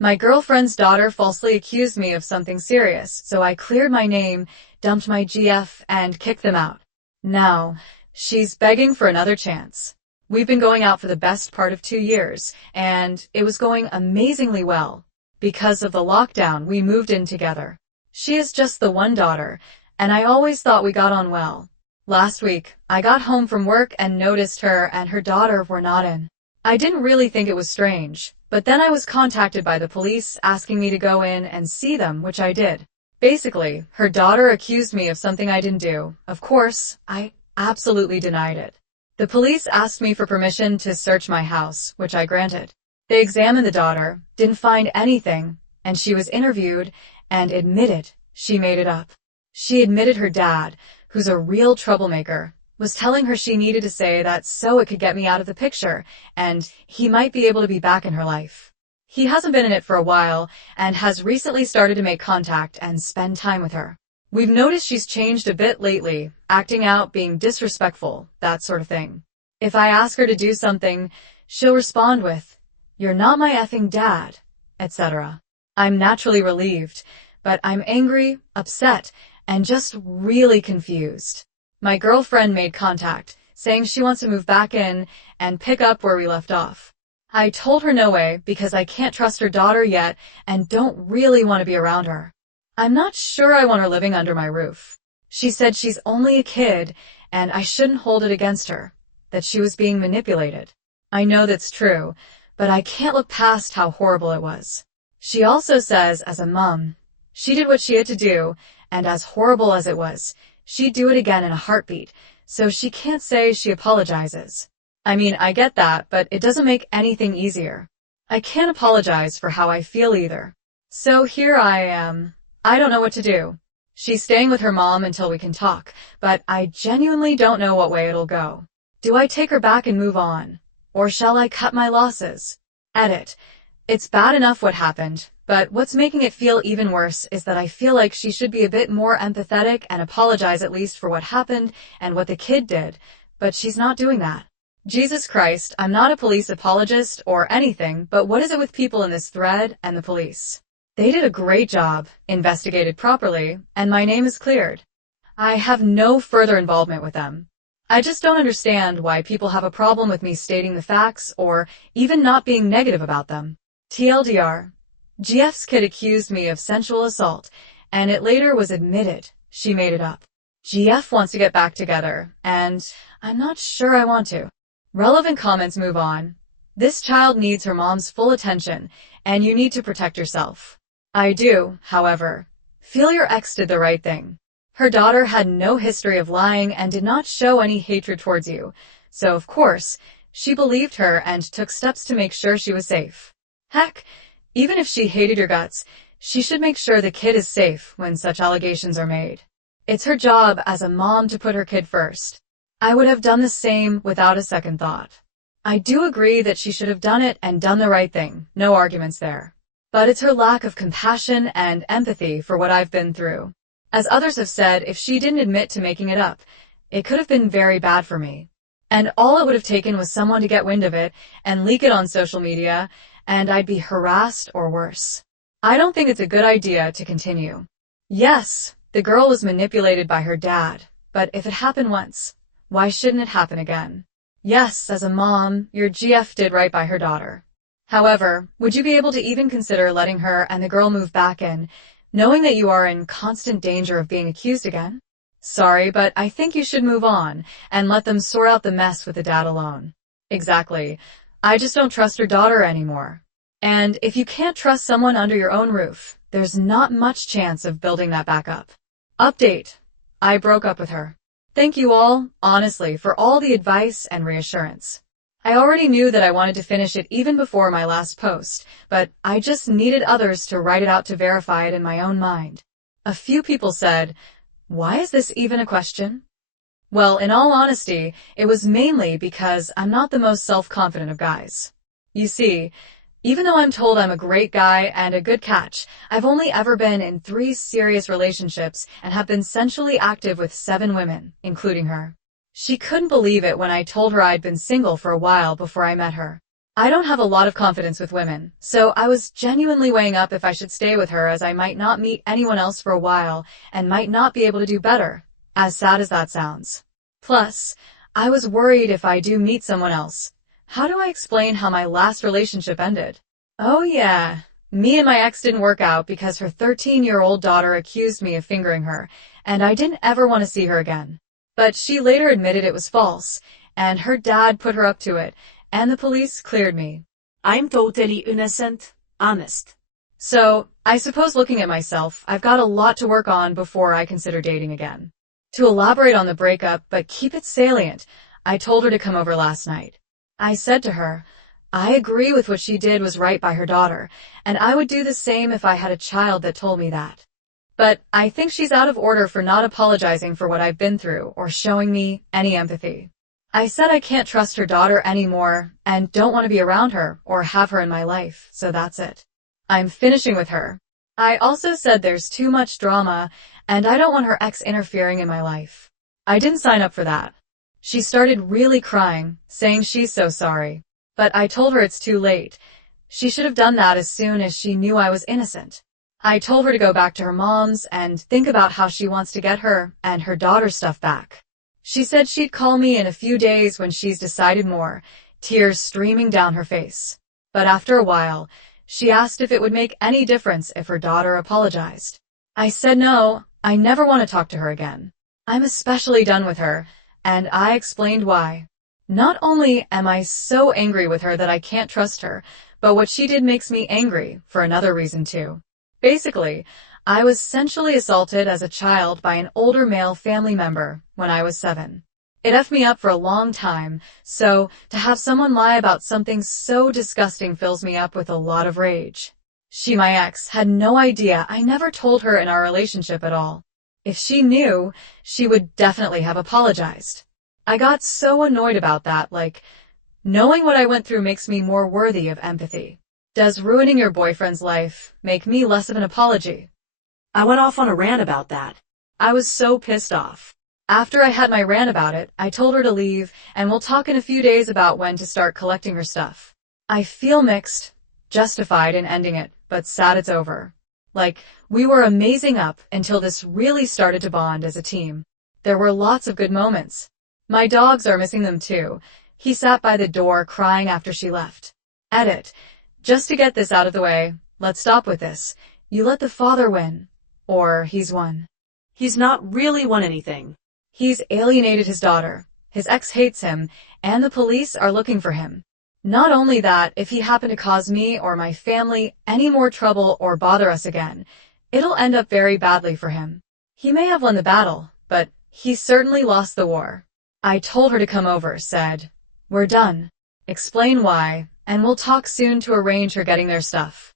My girlfriend's daughter falsely accused me of something serious, so I cleared my name, dumped my GF, and kicked them out. Now, she's begging for another chance. We've been going out for the best part of 2 years, and it was going amazingly well. Because of the lockdown, we moved in together. She is just the one daughter, and I always thought we got on well. Last week, I got home from work and noticed her and her daughter were not in. I didn't really think it was strange, but then I was contacted by the police asking me to go in and see them, which I did. Basically, her daughter accused me of something I didn't do. Of course, I absolutely denied it. The police asked me for permission to search my house, which I granted. They examined the daughter, didn't find anything, and she was interviewed and admitted she made it up. She admitted her dad, who's a real troublemaker, was telling her she needed to say that so it could get me out of the picture, and he might be able to be back in her life. He hasn't been in it for a while, and has recently started to make contact and spend time with her. We've noticed she's changed a bit lately, acting out, being disrespectful, that sort of thing. If I ask her to do something, she'll respond with, "You're not my effing dad," etc. I'm naturally relieved, but I'm angry, upset, and just really confused. My girlfriend made contact, saying she wants to move back in and pick up where we left off. I told her no way because I can't trust her daughter yet and don't really want to be around her. I'm not sure I want her living under my roof. She said she's only a kid and I shouldn't hold it against her, that she was being manipulated. I know that's true, but I can't look past how horrible it was. She also says, as a mom, she did what she had to do, and as horrible as it was, she'd do it again in a heartbeat, so she can't say she apologizes. I mean, I get that, but it doesn't make anything easier. I can't apologize for how I feel either. So here I am. I don't know what to do. She's staying with her mom until we can talk, but I genuinely don't know what way it'll go. Do I take her back and move on? Or shall I cut my losses? Edit. It's bad enough what happened, but what's making it feel even worse is that I feel like she should be a bit more empathetic and apologize at least for what happened and what the kid did, but she's not doing that. Jesus Christ, I'm not a police apologist or anything, but what is it with people in this thread and the police? They did a great job, investigated properly, and my name is cleared. I have no further involvement with them. I just don't understand why people have a problem with me stating the facts or even not being negative about them. TLDR. GF's kid accused me of sensual assault, and it later was admitted she made it up. GF wants to get back together, and I'm not sure I want to. Relevant comments move on. This child needs her mom's full attention, and you need to protect yourself. I do, however, feel your ex did the right thing. Her daughter had no history of lying and did not show any hatred towards you, so of course, she believed her and took steps to make sure she was safe. Heck, even if she hated your guts, she should make sure the kid is safe when such allegations are made. It's her job as a mom to put her kid first. I would have done the same without a second thought. I do agree that she should have done it and done the right thing, no arguments there. But it's her lack of compassion and empathy for what I've been through. As others have said, if she didn't admit to making it up, it could have been very bad for me. And all it would have taken was someone to get wind of it and leak it on social media, and I'd be harassed or worse. I don't think it's a good idea to continue. Yes, the girl was manipulated by her dad, but if it happened once, why shouldn't it happen again? Yes, as a mom, your GF did right by her daughter. However, would you be able to even consider letting her and the girl move back in, knowing that you are in constant danger of being accused again? Sorry, but I think you should move on and let them sort out the mess with the dad alone. Exactly. I just don't trust her daughter anymore. And if you can't trust someone under your own roof, there's not much chance of building that back up. Update. I broke up with her. Thank you all, honestly, for all the advice and reassurance. I already knew that I wanted to finish it even before my last post, but I just needed others to write it out to verify it in my own mind. A few people said, "Why is this even a question?" Well, in all honesty, it was mainly because I'm not the most self-confident of guys. You see, even though I'm told I'm a great guy and a good catch, I've only ever been in 3 serious relationships and have been sensually active with 7 women, including her. She couldn't believe it when I told her I'd been single for a while before I met her. I don't have a lot of confidence with women, so I was genuinely weighing up if I should stay with her, as I might not meet anyone else for a while and might not be able to do better, as sad as that sounds. Plus, I was worried if I do meet someone else. How do I explain how my last relationship ended? Oh yeah, me and my ex didn't work out because her 13-year-old daughter accused me of fingering her, and I didn't ever want to see her again. But she later admitted it was false, and her dad put her up to it, and the police cleared me. I'm totally innocent, honest. So, I suppose looking at myself, I've got a lot to work on before I consider dating again. To elaborate on the breakup, but keep it salient, I told her to come over last night. I said to her, I agree with what she did was right by her daughter, and I would do the same if I had a child that told me that. But I think she's out of order for not apologizing for what I've been through or showing me any empathy. I said I can't trust her daughter anymore and don't want to be around her or have her in my life, so that's it. I'm finishing with her. I also said there's too much drama and I don't want her ex interfering in my life. I didn't sign up for that. She started really crying, saying she's so sorry. But I told her it's too late. She should have done that as soon as she knew I was innocent. I told her to go back to her mom's and think about how she wants to get her and her daughter's stuff back. She said she'd call me in a few days when she's decided more, tears streaming down her face. But after a while, she asked if it would make any difference if her daughter apologized. I said no, I never want to talk to her again. I'm especially done with her, and I explained why. Not only am I so angry with her that I can't trust her, but what she did makes me angry for another reason too. Basically, I was sensually assaulted as a child by an older male family member when I was 7. It effed me up for a long time, so to have someone lie about something so disgusting fills me up with a lot of rage. She, my ex, had no idea I never told her in our relationship at all. If she knew, she would definitely have apologized. I got so annoyed about that, like, knowing what I went through makes me more worthy of empathy. Does ruining your boyfriend's life make me less of an apology? I went off on a rant about that. I was so pissed off. After I had my rant about it, I told her to leave, and we'll talk in a few days about when to start collecting her stuff. I feel mixed, justified in ending it, but sad it's over. Like, we were amazing up until this really started to bond as a team. There were lots of good moments. My dogs are missing them too. He sat by the door crying after she left. Edit. Just to get this out of the way, let's stop with this. You let the father win. Or he's won. He's not really won anything. He's alienated his daughter. His ex hates him, and the police are looking for him. Not only that, if he happened to cause me or my family any more trouble or bother us again, it'll end up very badly for him. He may have won the battle, but he certainly lost the war. I told her to come over, said, we're done. Explain why, and we'll talk soon to arrange her getting their stuff.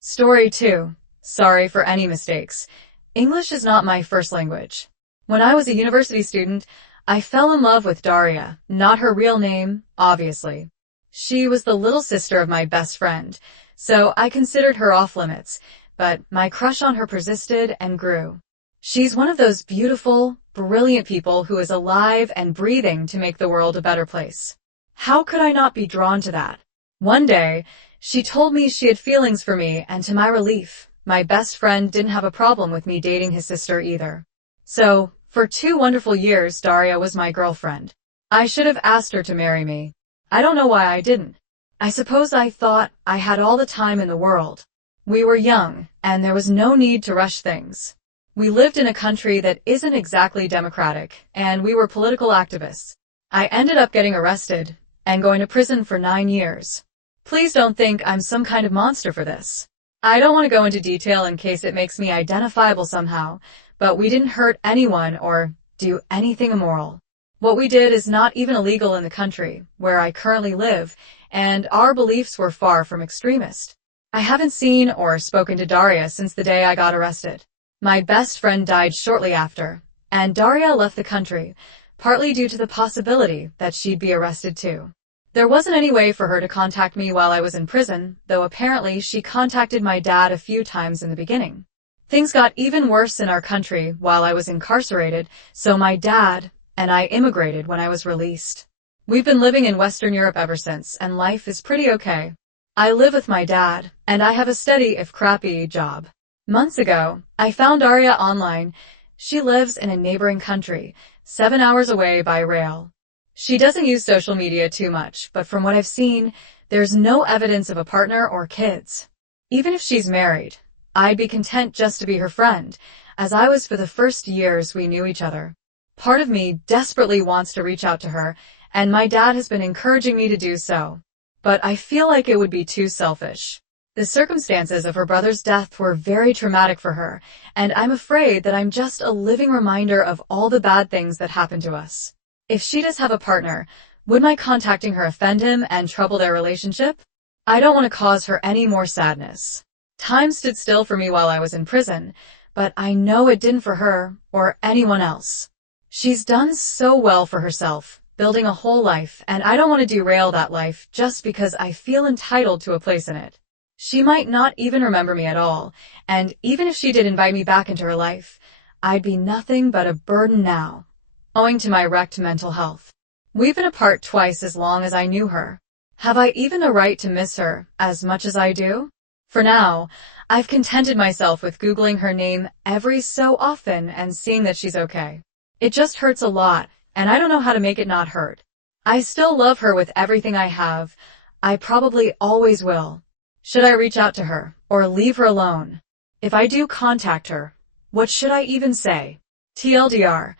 Story 2. Sorry for any mistakes. English is not my first language. When I was a university student, I fell in love with Daria, not her real name, obviously. She was the little sister of my best friend, so I considered her off limits, but my crush on her persisted and grew. She's one of those beautiful, brilliant people who is alive and breathing to make the world a better place. How could I not be drawn to that? One day, she told me she had feelings for me, and to my relief, my best friend didn't have a problem with me dating his sister either. So, for 2 wonderful years, Daria was my girlfriend. I should have asked her to marry me. I don't know why I didn't. I suppose I thought I had all the time in the world. We were young, and there was no need to rush things. We lived in a country that isn't exactly democratic, and we were political activists. I ended up getting arrested and going to prison for 9 years. Please don't think I'm some kind of monster for this. I don't want to go into detail in case it makes me identifiable somehow, but we didn't hurt anyone or do anything immoral. What we did is not even illegal in the country where I currently live, and our beliefs were far from extremist. I haven't seen or spoken to Daria since the day I got arrested. My best friend died shortly after, and Daria left the country, partly due to the possibility that she'd be arrested too. There wasn't any way for her to contact me while I was in prison, though apparently she contacted my dad a few times in the beginning. Things got even worse in our country while I was incarcerated, so my dad and I immigrated when I was released. We've been living in Western Europe ever since, and life is pretty okay. I live with my dad, and I have a steady, if crappy, job. Months ago, I found Daria online. She lives in a neighboring country, 7 hours away by rail. She doesn't use social media too much, but from what I've seen, there's no evidence of a partner or kids. Even if she's married, I'd be content just to be her friend, as I was for the first years we knew each other. Part of me desperately wants to reach out to her, and my dad has been encouraging me to do so. But I feel like it would be too selfish. The circumstances of her brother's death were very traumatic for her, and I'm afraid that I'm just a living reminder of all the bad things that happened to us. If she does have a partner, would my contacting her offend him and trouble their relationship? I don't want to cause her any more sadness. Time stood still for me while I was in prison, but I know it didn't for her or anyone else. She's done so well for herself, building a whole life, and I don't want to derail that life just because I feel entitled to a place in it. She might not even remember me at all, and even if she did invite me back into her life, I'd be nothing but a burden now, owing to my wrecked mental health. We've been apart twice as long as I knew her. Have I even a right to miss her as much as I do? For now, I've contented myself with Googling her name every so often and seeing that she's okay. It just hurts a lot, and I don't know how to make it not hurt. I still love her with everything I have. I probably always will. Should I reach out to her, or leave her alone? If I do contact her, what should I even say? TLDR,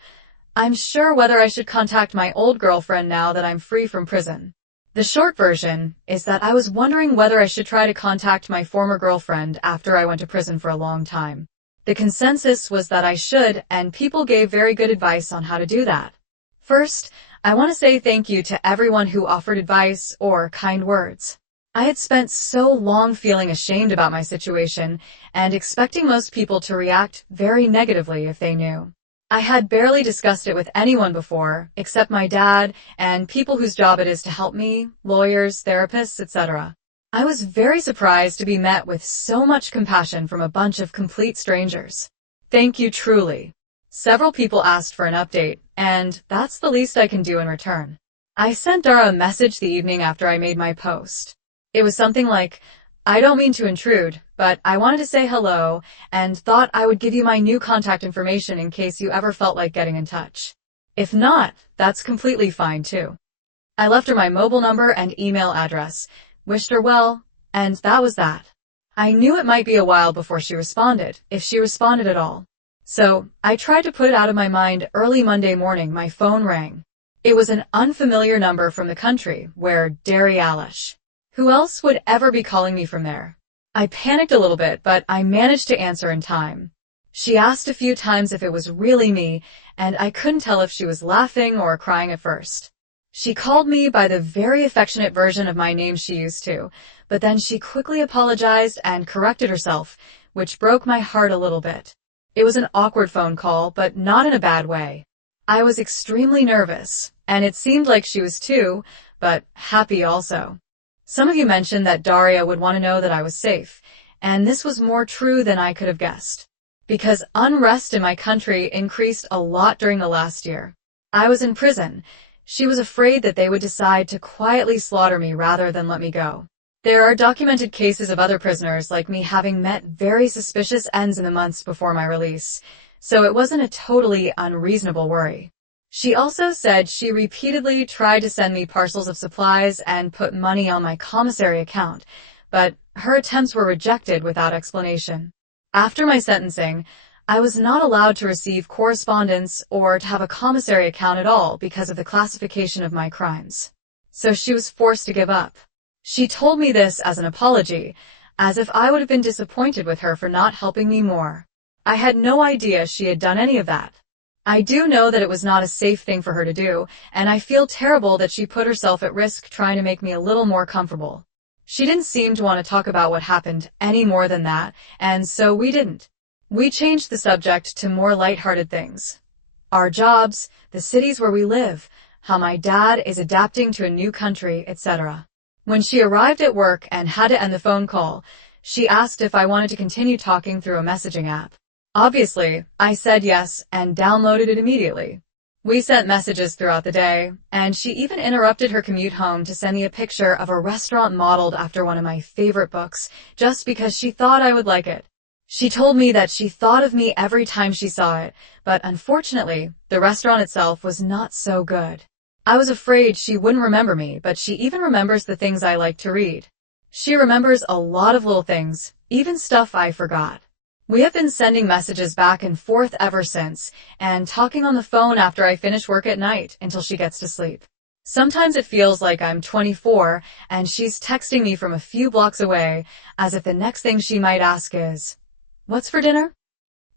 I'm sure whether I should contact my old girlfriend now that I'm free from prison. The short version is that I was wondering whether I should try to contact my former girlfriend after I went to prison for a long time. The consensus was that I should, and people gave very good advice on how to do that. First, I want to say thank you to everyone who offered advice or kind words. I had spent so long feeling ashamed about my situation and expecting most people to react very negatively if they knew. I had barely discussed it with anyone before, except my dad and people whose job it is to help me, lawyers, therapists, etc. I was very surprised to be met with so much compassion from a bunch of complete strangers. Thank you truly. Several people asked for an update, and that's the least I can do in return. I sent Dara a message the evening after I made my post. It was something like, I don't mean to intrude, but I wanted to say hello and thought I would give you my new contact information in case you ever felt like getting in touch. If not, that's completely fine too. I left her my mobile number and email address, wished her well, and that was that. I knew it might be a while before she responded, if she responded at all. So, I tried to put it out of my mind. Early Monday morning my phone rang. It was an unfamiliar number from the country, where Derry Alish. Who else would ever be calling me from there? I panicked a little bit, but I managed to answer in time. She asked a few times if it was really me, and I couldn't tell if she was laughing or crying at first. She called me by the very affectionate version of my name she used to, but then she quickly apologized and corrected herself, which broke my heart a little bit. It was an awkward phone call, but not in a bad way. I was extremely nervous, and it seemed like she was too, but happy also. Some of you mentioned that Daria would want to know that I was safe, and this was more true than I could have guessed. Because unrest in my country increased a lot during the last year. I was in prison. She was afraid that they would decide to quietly slaughter me rather than let me go. There are documented cases of other prisoners like me having met very suspicious ends in the months before my release, so it wasn't a totally unreasonable worry. She also said she repeatedly tried to send me parcels of supplies and put money on my commissary account, but her attempts were rejected without explanation. After my sentencing, I was not allowed to receive correspondence or to have a commissary account at all because of the classification of my crimes. So she was forced to give up. She told me this as an apology, as if I would have been disappointed with her for not helping me more. I had no idea she had done any of that. I do know that it was not a safe thing for her to do, and I feel terrible that she put herself at risk trying to make me a little more comfortable. She didn't seem to want to talk about what happened any more than that, and so we didn't. We changed the subject to more lighthearted things. Our jobs, the cities where we live, how my dad is adapting to a new country, etc. When she arrived at work and had to end the phone call, she asked if I wanted to continue talking through a messaging app. Obviously, I said yes and downloaded it immediately. We sent messages throughout the day, and she even interrupted her commute home to send me a picture of a restaurant modeled after one of my favorite books, just because she thought I would like it. She told me that she thought of me every time she saw it, but unfortunately, the restaurant itself was not so good. I was afraid she wouldn't remember me, but she even remembers the things I like to read. She remembers a lot of little things, even stuff I forgot. We have been sending messages back and forth ever since, and talking on the phone after I finish work at night until she gets to sleep. Sometimes it feels like I'm 24 and she's texting me from a few blocks away, as if the next thing she might ask is, "What's for dinner?"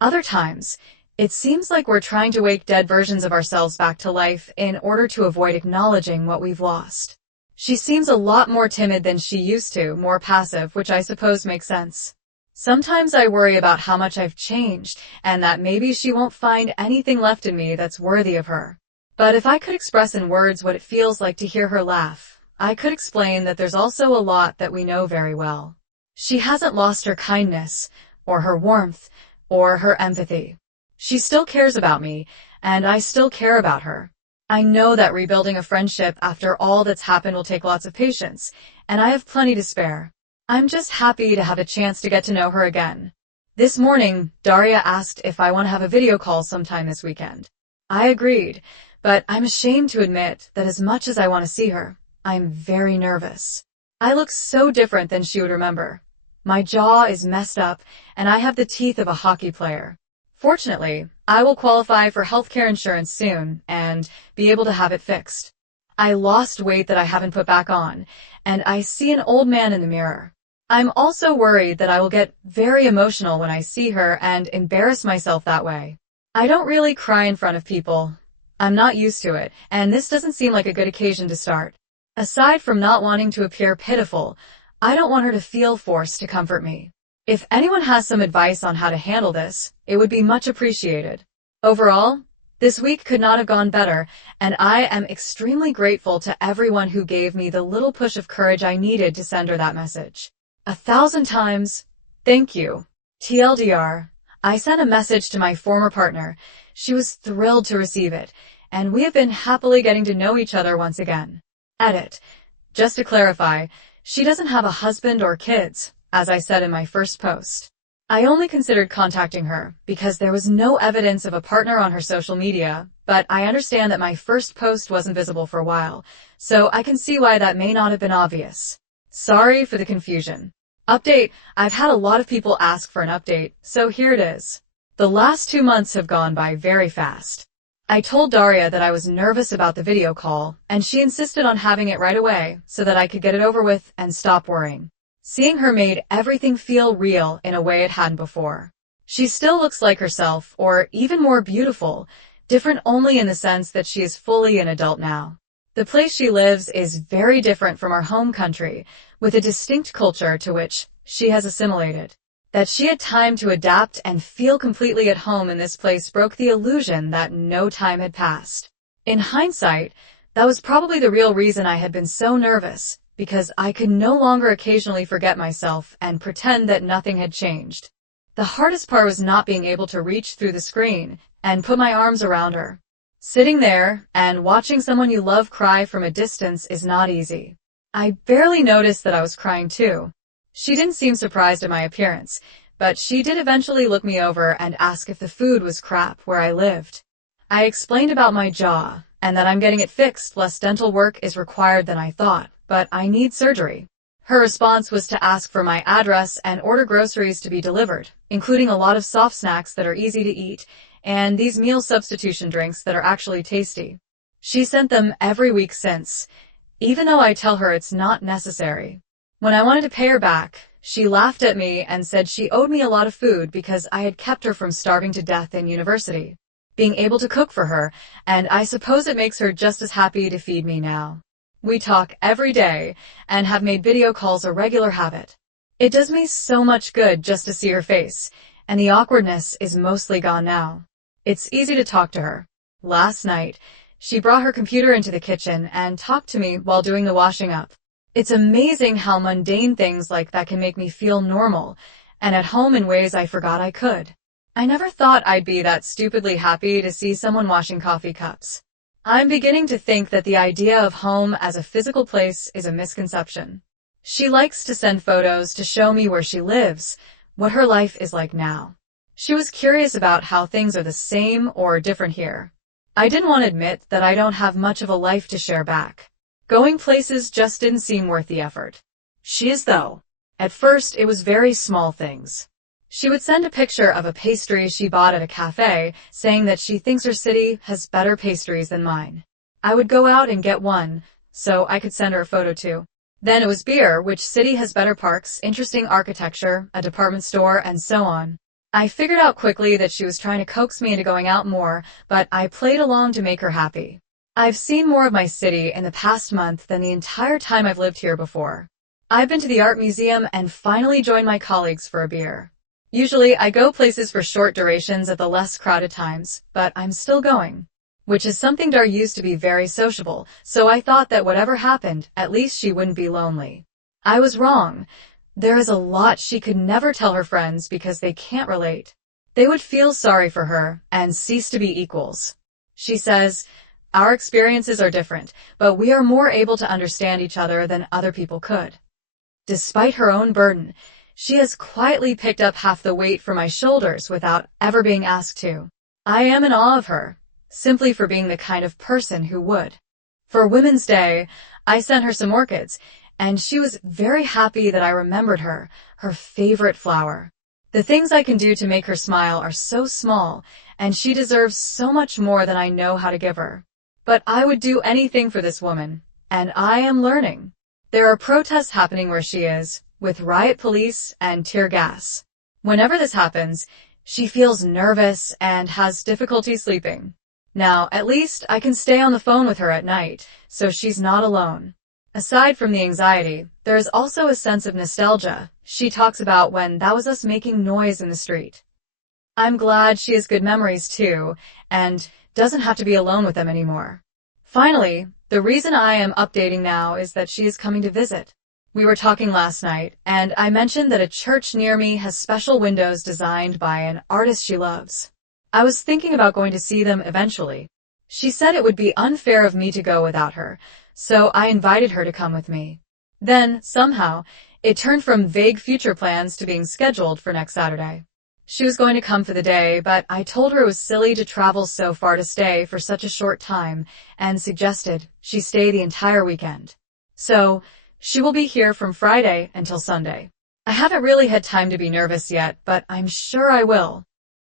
Other times, it seems like we're trying to wake dead versions of ourselves back to life in order to avoid acknowledging what we've lost. She seems a lot more timid than she used to, more passive, which I suppose makes sense. Sometimes I worry about how much I've changed, and that maybe she won't find anything left in me that's worthy of her. But if I could express in words what it feels like to hear her laugh, I could explain that there's also a lot that we know very well. She hasn't lost her kindness, or her warmth, or her empathy. She still cares about me, and I still care about her. I know that rebuilding a friendship after all that's happened will take lots of patience, and I have plenty to spare. I'm just happy to have a chance to get to know her again. This morning, Daria asked if I want to have a video call sometime this weekend. I agreed, but I'm ashamed to admit that as much as I want to see her, I'm very nervous. I look so different than she would remember. My jaw is messed up, and I have the teeth of a hockey player. Fortunately, I will qualify for healthcare insurance soon and be able to have it fixed. I lost weight that I haven't put back on, and I see an old man in the mirror. I'm also worried that I will get very emotional when I see her and embarrass myself that way. I don't really cry in front of people. I'm not used to it, and this doesn't seem like a good occasion to start. Aside from not wanting to appear pitiful, I don't want her to feel forced to comfort me. If anyone has some advice on how to handle this, it would be much appreciated. Overall, this week could not have gone better, and I am extremely grateful to everyone who gave me the little push of courage I needed to send her that message. 1,000 times, thank you. TLDR, I sent a message to my former partner. She was thrilled to receive it, and we have been happily getting to know each other once again. Edit. Just to clarify, she doesn't have a husband or kids, as I said in my first post. I only considered contacting her because there was no evidence of a partner on her social media, but I understand that my first post wasn't visible for a while, so I can see why that may not have been obvious. Sorry for the confusion. Update. I've had a lot of people ask for an update, so here it is. The last 2 months have gone by very fast. I told Daria that I was nervous about the video call, and she insisted on having it right away so that I could get it over with and stop worrying. Seeing her made everything feel real in a way it hadn't before. She still looks like herself, or even more beautiful, different only in the sense that she is fully an adult now. The place she lives is very different from our home country, with a distinct culture to which she has assimilated. That she had time to adapt and feel completely at home in this place broke the illusion that no time had passed. In hindsight, that was probably the real reason I had been so nervous, because I could no longer occasionally forget myself and pretend that nothing had changed. The hardest part was not being able to reach through the screen and put my arms around her. Sitting there and watching someone you love cry from a distance is not easy. I barely noticed that I was crying too. She didn't seem surprised at my appearance, but she did eventually look me over and ask if the food was crap where I lived. I explained about my jaw and that I'm getting it fixed, less dental work is required than I thought, but I need surgery. Her response was to ask for my address and order groceries to be delivered, including a lot of soft snacks that are easy to eat and these meal substitution drinks that are actually tasty. She sent them every week since, even though I tell her it's not necessary. When I wanted to pay her back, she laughed at me and said she owed me a lot of food because I had kept her from starving to death in university, being able to cook for her, and I suppose it makes her just as happy to feed me now. We talk every day and have made video calls a regular habit. It does me so much good just to see her face, and the awkwardness is mostly gone now. It's easy to talk to her. Last night, she brought her computer into the kitchen and talked to me while doing the washing up. It's amazing how mundane things like that can make me feel normal and at home in ways I forgot I could. I never thought I'd be that stupidly happy to see someone washing coffee cups. I'm beginning to think that the idea of home as a physical place is a misconception. She likes to send photos to show me where she lives, what her life is like now. She was curious about how things are the same or different here. I didn't want to admit that I don't have much of a life to share back. Going places just didn't seem worth the effort. She is though. At first, it was very small things. She would send a picture of a pastry she bought at a cafe, saying that she thinks her city has better pastries than mine. I would go out and get one, so I could send her a photo too. Then it was beer, which city has better parks, interesting architecture, a department store, and so on. I figured out quickly that she was trying to coax me into going out more, but I played along to make her happy. I've seen more of my city in the past month than the entire time I've lived here before. I've been to the art museum and finally joined my colleagues for a beer. Usually I go places for short durations at the less crowded times, but I'm still going. Which is something Dar used to be very sociable, so I thought that whatever happened, at least she wouldn't be lonely. I was wrong. There is a lot she could never tell her friends because they can't relate. They would feel sorry for her and cease to be equals. She says, "Our experiences are different, but we are more able to understand each other than other people could." Despite her own burden, she has quietly picked up half the weight from my shoulders without ever being asked to. I am in awe of her, simply for being the kind of person who would. For Women's Day, I sent her some orchids, and she was very happy that I remembered her favorite flower. The things I can do to make her smile are so small, and she deserves so much more than I know how to give her. But I would do anything for this woman, and I am learning. There are protests happening where she is, with riot police and tear gas. Whenever this happens, she feels nervous and has difficulty sleeping. Now, at least I can stay on the phone with her at night, so she's not alone. Aside from the anxiety, there is also a sense of nostalgia she talks about when that was us making noise in the street. I'm glad she has good memories too, and doesn't have to be alone with them anymore. Finally, the reason I am updating now is that she is coming to visit. We were talking last night, and I mentioned that a church near me has special windows designed by an artist she loves. I was thinking about going to see them eventually. She said it would be unfair of me to go without her, so I invited her to come with me. Then, somehow, it turned from vague future plans to being scheduled for next Saturday. She was going to come for the day, but I told her it was silly to travel so far to stay for such a short time, and suggested she stay the entire weekend. So, she will be here from Friday until Sunday. I haven't really had time to be nervous yet, but I'm sure I will.